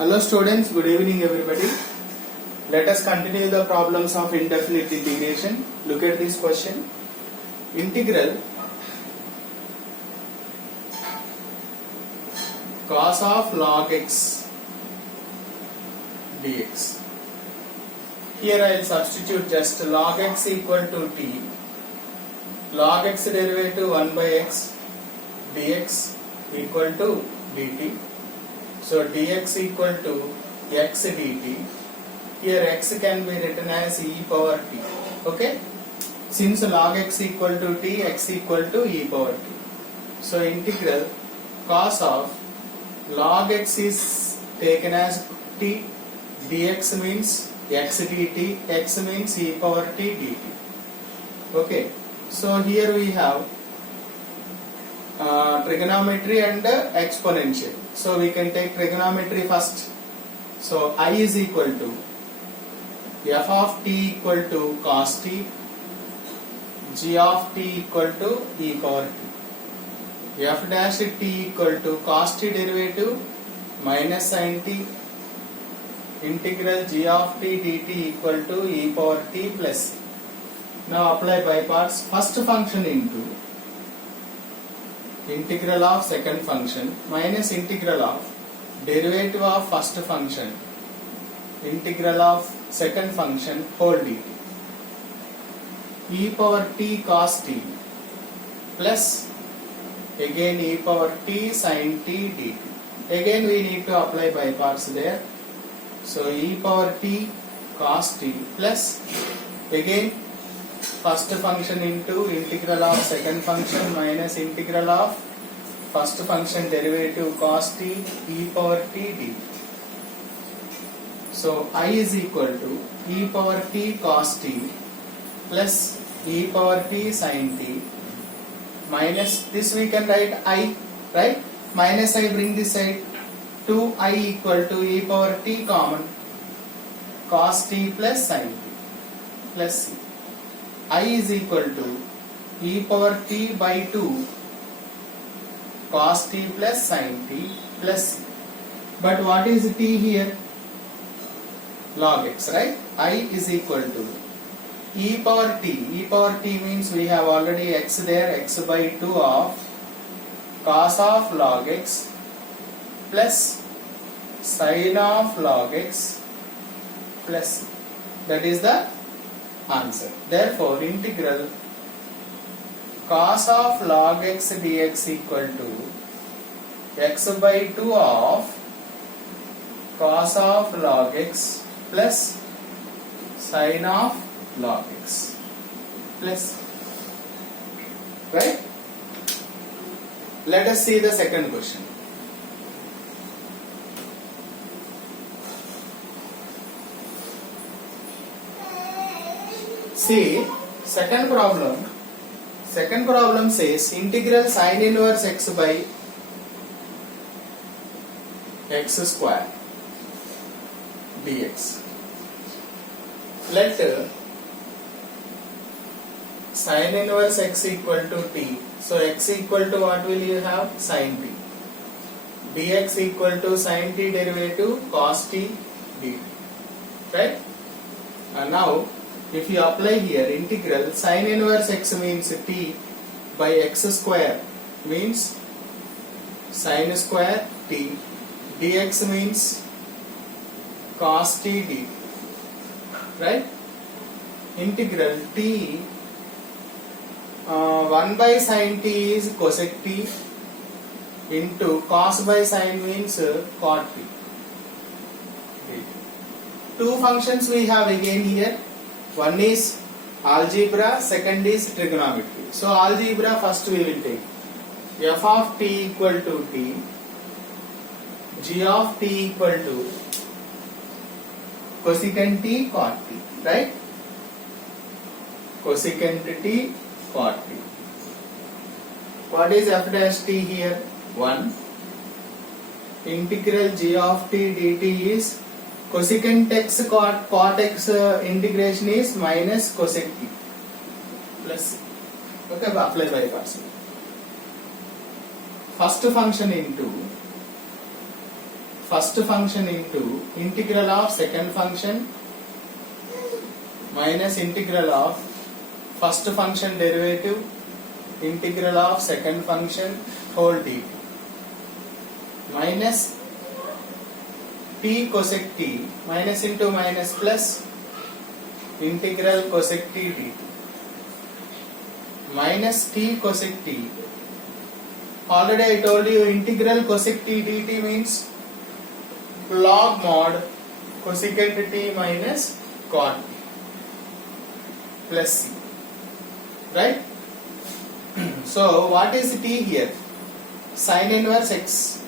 Hello students, good evening everybody. Let us continue the problems of indefinite integration. Look at this question. Integral cos of log x dx. Here I will substitute just log x equal to t. Log x derivative 1 by x dx equal to dt. So dx equal to x dt. Here x can be written as e power t. Okay? Since log x equal to t, x equal to e power t. So integral cos of log x is taken as t. Dx means x dt. X means e power t dt. Okay? So here we have trigonometry and exponential. So we can take trigonometry first. So I is equal to f of t equal to cos t, g of t equal to e power t, f dash t equal to cos t derivative minus sin t, integral g of t dt equal to e power t plus c. Now apply by parts. First function into integral of second function minus integral of derivative of first function integral of second function whole dt, e power t cos t plus again e power t sin t dt. Again we need to apply by parts there. So e power t cos t plus again first function into integral of second function minus integral of first function derivative cos t e power t dt. So I is equal to e power t cos t plus e power t sin t minus this we can write I, right? Minus I bring this side, 2I equal to e power t common cos t plus sin t plus c. I is equal to e power t by 2 cos t plus sin t plus c. But what is t here? Log x, right? I is equal to e power t. E power t means we have already x there, x by 2 of cos of log x plus sin of log x plus c. That is the answer. Therefore, integral cos of log x dx equal to x by 2 of cos of log x plus sin of log x plus, right? Let us see the second question. See, second problem says integral sin inverse x by x square dx. Let sin inverse x equal to t. So x equal to what will you have? Sin t. Dx equal to sin t derivative cos t dt. Right? And now if you apply here integral sin inverse x means t by x square means sin square t, dx means cos t dt, right? Integral t 1 by sin t is cosec t into cos by sin means cot t. Two functions we have again here. One is algebra, second is trigonometry. So algebra first we will take f of t equal to t, g of t equal to cosecant t cot t, right? Cosecant t cot t. What is f dash t here? 1. Integral g of t dt is cosecant x cot x integration is minus cosec t plus. Okay, apply by parts. First function into first function into integral of second function minus integral of first function derivative integral of second function whole dt minus t cosec t minus into minus plus integral cosec t dt minus t cosec t. Already I told you integral cosec t dt means log mod cosecant t minus cot t plus c, right? So what is t here? Sin inverse x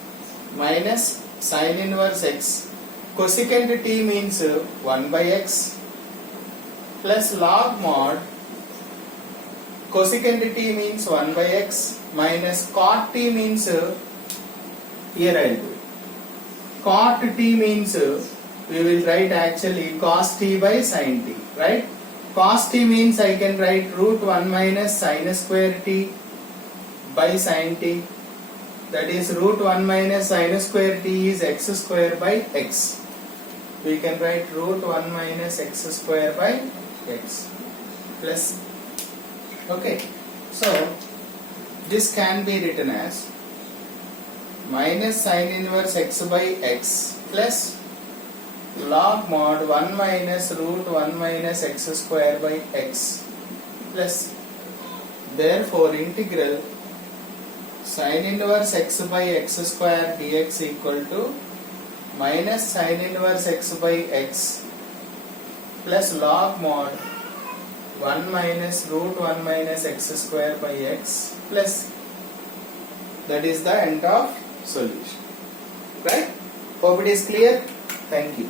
minus sin inverse x. Cosecant t means 1 by x plus log mod cosecant t means 1 by x minus cot t means here I will do it. Cot t means we will write actually cos t by sin t, right? Cos t means I can write root 1 minus sin square t by sin t. That is root 1 minus sin square t is x square by x. We can write root 1 minus x square by x plus. Okay, so this can be written as minus sin inverse x by x plus log mod 1 minus root 1 minus x square by x plus, therefore integral sin inverse x by x square dx equal to minus sin inverse x by x plus log mod 1 minus root 1 minus x square by x plus, that is the end of solution, right? Hope it is clear. Thank you.